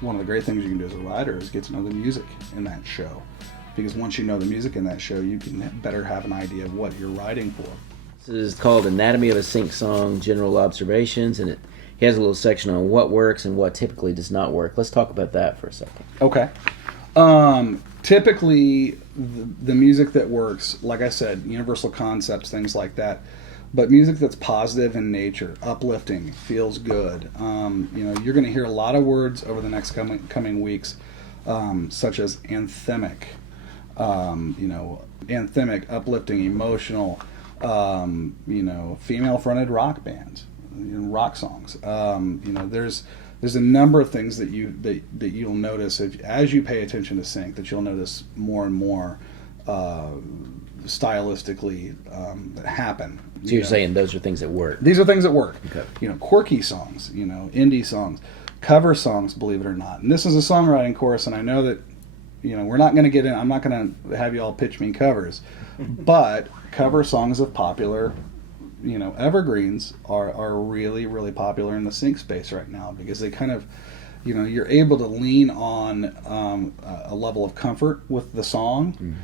one of the great things you can do as a writer is get to know the music in that show. Because once you know the music in that show, you can better have an idea of what you're writing for. This is called Anatomy of a Sync Song, General Observations, and he has a little section on what works and what typically does not work. Let's talk about that for a second. Okay. Typically, the music that works, like I said, universal concepts, things like that, but music that's positive in nature, uplifting, feels good. You're going to hear a lot of words over the next coming weeks, such as anthemic, anthemic, uplifting, emotional, female-fronted rock bands, rock songs. There's a number of things that you'll notice as you pay attention to sync, that you'll notice more and more stylistically that happen. So you're saying those are things that work? These are things that work. Okay. Quirky songs, indie songs, cover songs, believe it or not. And this is a songwriting course, and I know that we're not going to get in. I'm not going to have you all pitch me covers, but cover songs of popular evergreens are really, really popular in the sync space right now, because they kind of, you're able to lean on a level of comfort with the song,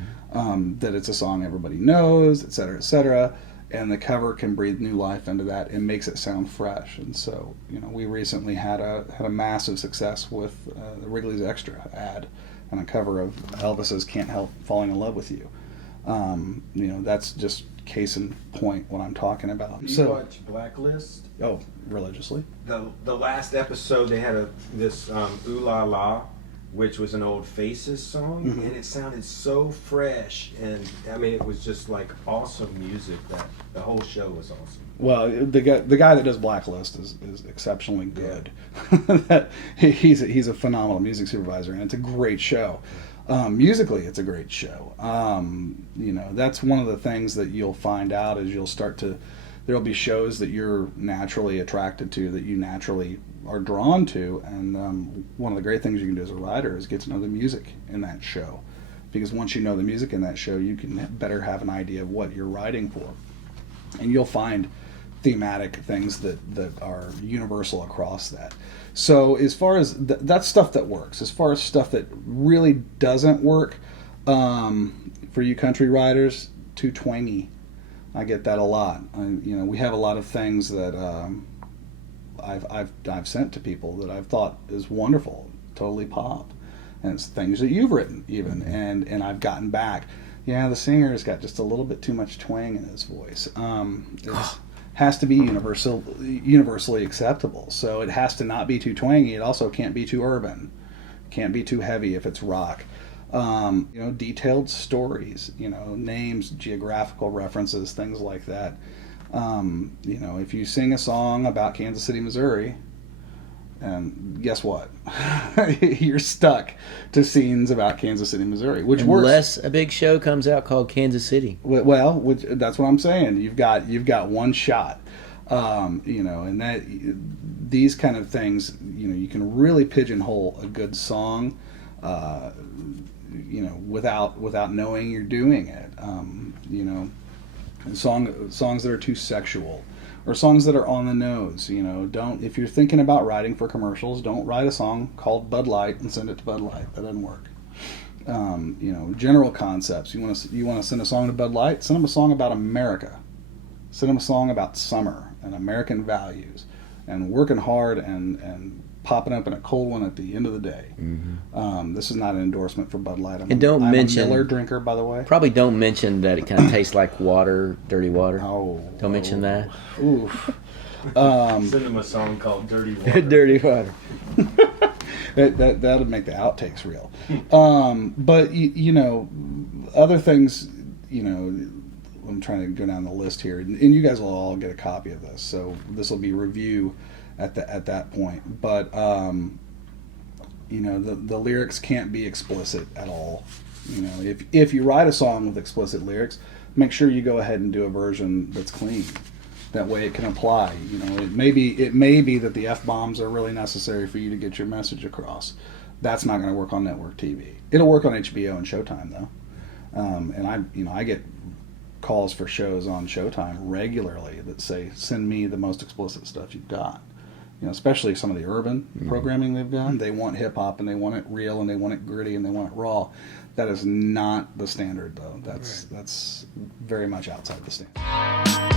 that it's a song everybody knows, et cetera, and the cover can breathe new life into that and makes it sound fresh. And so, we recently had a massive success with the Wrigley's Extra ad and a cover of Elvis's "Can't Help Falling in Love with You." That's just case in point what I'm talking about. Do you watch Blacklist? Oh, religiously. The last episode they had this Ooh La La, which was an old Faces song, and it sounded so fresh, and I mean it was just like awesome music. That the whole show was awesome. Well, the guy that does Blacklist is exceptionally good. Yeah. he's a phenomenal music supervisor, and it's a great show. Musically, it's a great show. That's one of the things that you'll find out is there'll be shows that you're naturally attracted to, that you naturally are drawn to, and one of the great things you can do as a writer is get to know the music in that show. Because once you know the music in that show, you can better have an idea of what you're writing for. And you'll find thematic things that are universal across that. So as far as that's stuff that works. As far as stuff that really doesn't work, for you country writers, too twangy. I get that a lot. We have a lot of things that I've sent to people that I've thought is wonderful, totally pop, and it's things that you've written even, and I've gotten back. Yeah, the singer's got just a little bit too much twang in his voice. It has to be universally acceptable. So it has to not be too twangy. It also can't be too urban. Can't be too heavy if it's rock. Detailed stories, names, geographical references, things like that. If you sing a song about Kansas City, Missouri, and guess what? You're stuck to scenes about Kansas City, Missouri, which works. Unless a big show comes out called Kansas City. Well, that's what I'm saying. You've got one shot. And that these kind of things, you can really pigeonhole a good song, without knowing you're doing it. And songs that are too sexual, or songs that are on the nose. If you're thinking about writing for commercials, don't write a song called Bud Light and send it to Bud Light. That doesn't work. General concepts. You want to send a song to Bud Light? Send them a song about America. Send them a song about summer and American values, and working hard and popping up in a cold one at the end of the day. Mm-hmm. This is not an endorsement for Bud Light. I'm a Miller drinker, by the way. Probably don't mention that it kind of tastes like water, dirty water. Don't mention that. Oof. Send them a song called Dirty Water. Dirty Water. That'll make the outtakes real. But other things. I'm trying to go down the list here, and you guys will all get a copy of this. So this will be review at that point. But the lyrics can't be explicit at all. If you write a song with explicit lyrics, make sure you go ahead and do a version that's clean. That way it can apply. It may be that the F-bombs are really necessary for you to get your message across. That's not going to work on network TV. It'll work on HBO and Showtime though. And I get calls for shows on Showtime regularly that say, send me the most explicit stuff you've got. You know, especially some of the urban programming they've done. They want hip hop and they want it real and they want it gritty and they want it raw. That is not the standard, though. That's very much outside the standard.